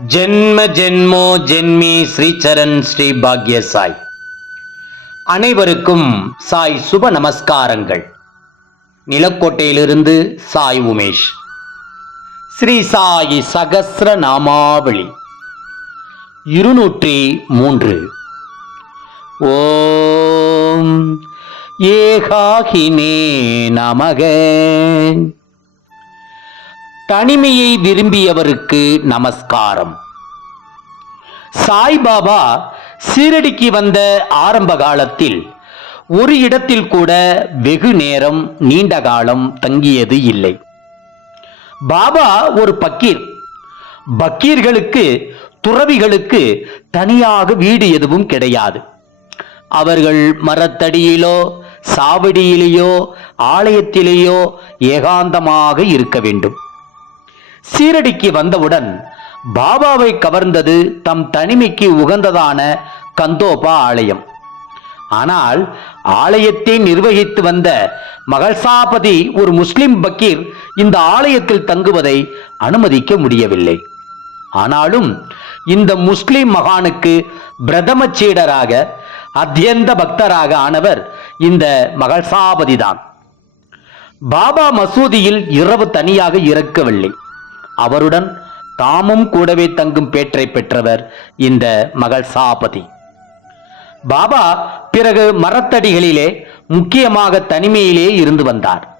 ஜென்ம ஜென்மோ ஜென்மி ஸ்ரீச்சரண் ஸ்ரீ பாக்ய சாய் அனைவருக்கும் சாய் சுப நமஸ்காரங்கள். நிலக்கோட்டையிலிருந்து சாய் உமேஷ். ஸ்ரீ சாயி சகசிர நாமாவளி. இருநூற்றி மூன்று. ஓம் ஏகாகினே நமக. தனிமையை விரும்பியவருக்கு நமஸ்காரம். சாய்பாபா சீரடிக்கு வந்த ஆரம்ப காலத்தில் ஒரு இடத்தில் கூட வெகு நேரம் நீண்ட காலம் தங்கியது இல்லை. பாபா ஒரு பக்கீர். பக்கீர்களுக்கு துறவிகளுக்கு தனியாக வீடு எதுவும் கிடையாது. அவர்கள் மரத்தடியிலோ சாவடியிலேயோ ஆலயத்திலேயோ ஏகாந்தமாக இருக்க வேண்டும். சீரடிக்கு வந்தவுடன் பாபாவை கவர்ந்தது தம் தனிமைக்கு உகந்ததான கந்தோபா ஆலயம். ஆனால் ஆலயத்தை நிர்வகித்து வந்த மகள்சாபதி ஒரு முஸ்லிம் பக்கீர் இந்த ஆலயத்தில் தங்குவதை அனுமதிக்க முடியவில்லை. ஆனாலும் இந்த முஸ்லிம் மகானுக்கு பிரதம சீடராக அத்தியந்த பக்தராக ஆனவர் இந்த மகள்சாபதி தான் பாபா மசூதியில் இரவு தனியாக இறக்கவில்லை. அவருடன் தாமும் கூடவே தங்கும் பேற்றை பெற்றவர் இந்த மகள் சாபதி. பாபா பிறகு மரத்தடிகளிலே முக்கியமாக தனிமையிலே இருந்து வந்தார்.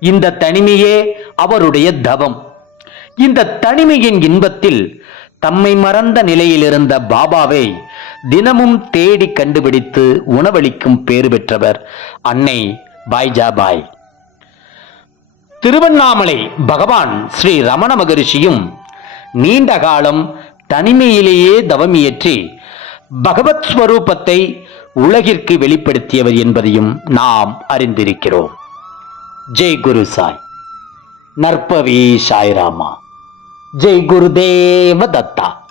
இந்த தனிமையே அவருடைய தவம். இந்த தனிமையின் இன்பத்தில் தம்மை மறந்த நிலையில் இருந்த பாபாவை தினமும் தேடி கண்டுபிடித்து உணவளிக்கும் பேறு பெற்றவர் அன்னை பாய்ஜாபாய் திருவண்ணாமலை பகவான் ஸ்ரீ ரமண மகரிஷியும் நீண்ட காலம் தனிமையிலேயே தவமியற்றி பகவத் ஸ்வரூபத்தை உலகிற்கு வெளிப்படுத்தியவர் என்பதையும் நாம் அறிந்திருக்கிறோம். ஜெய் குரு சாய். நற்பவி சாய்ராமா. ஜெய் குருதேவ தத்தா.